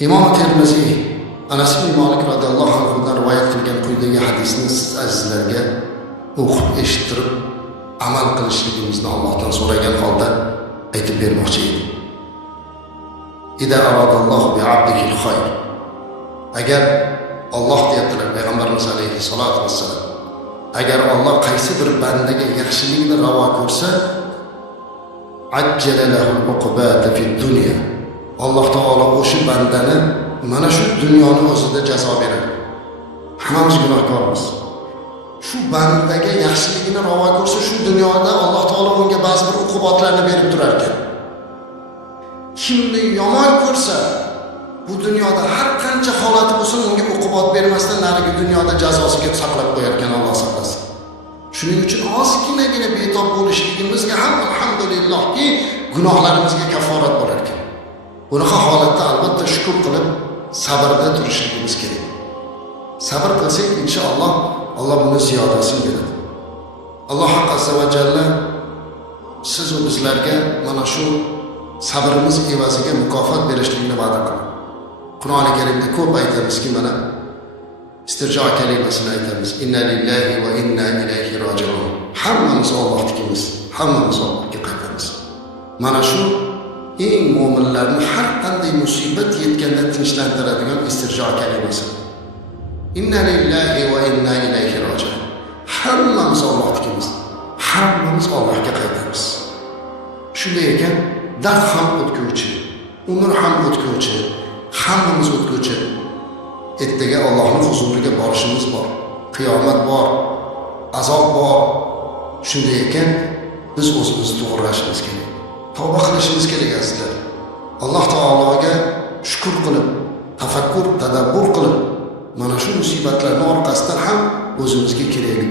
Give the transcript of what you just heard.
Imom Termiziy Anas ibn Malik radhiyallohu anhudan rivoyat qilgan quyidagi hadisni siz azizlarga o'qib eshittirib amal qilishligimizni Allohdan so'ragan holda aytib bermoqchi edim. Ida aradallohu bi 'abdihi al-khayr. Agar Alloh deyaptilar payg'ambarimiz alayhissalatu vassalam, agar Alloh qaysi bir bandaga yaxshilikni ravo ko'rsa, ajjala lahu al-uqubata fi dunya. Alloh taolo o'sha bandani mana shu dunyoni o'zida jazo beradi. Hammamiz gunohkormiz. Shu bandaga yaxshiligini ravo ko'rsa, shu dunyoda Alloh taolo unga ba'zi bir uqubatlarni berib turar ekan. Kimni yomon ko'rsa, bu dunyoda har qancha holati bo'lsin, unga uqubat bermasdan narigi dunyoda jazosiga saqlab qo'yar ekan, Alloh saqlasin. Shuning uchun ozginagina betob bo'lishligimizga ham alhamdulillahki gunohlarimizga kafforat bo'lar ekan. Bunaqa holatda albatta shukr qilib sabrda turishligimiz kerak. Sabr qilsak inshaalloh Alloh buni ziyodasini beradi. Alloh azza va jalla siz va bizlarga mana shu sabrimiz evaziga mukofot berishligini va'da qiladi. Qur'oni Karimda ko'p aytamizki, mana istirjo kalimasini aytamiz. Inna lillahi va inna ilayhi roji'un. Hammamiz Allohnikimiz, hammamiz Allohga qaytamiz. Mana shu eng mo'minlarni har qanday musibat yetganda tinchlantiradigan istirjo kalimasi. Inna lillahi va inna ilayhi roji'un. Hammamiz Allohnikimiz, hammamiz Allohga qaytamiz. Shunday ekan, dard ham o'tguvchi, umr ham o'tguvchi, hammamiz o'tguvchi. Ertaga Allohning huzuriga borishimiz bor, qiyomat bor, azob bor. Shunday ekan, biz o'zimizni to'g'rilashimiz kerak. Tavba qilishimiz kerak azizlar. Alloh taologa shukr qilib, tafakkur, tadabbur qilib, mana shu musibatlarning orqasidan ham o'zimizga kerakli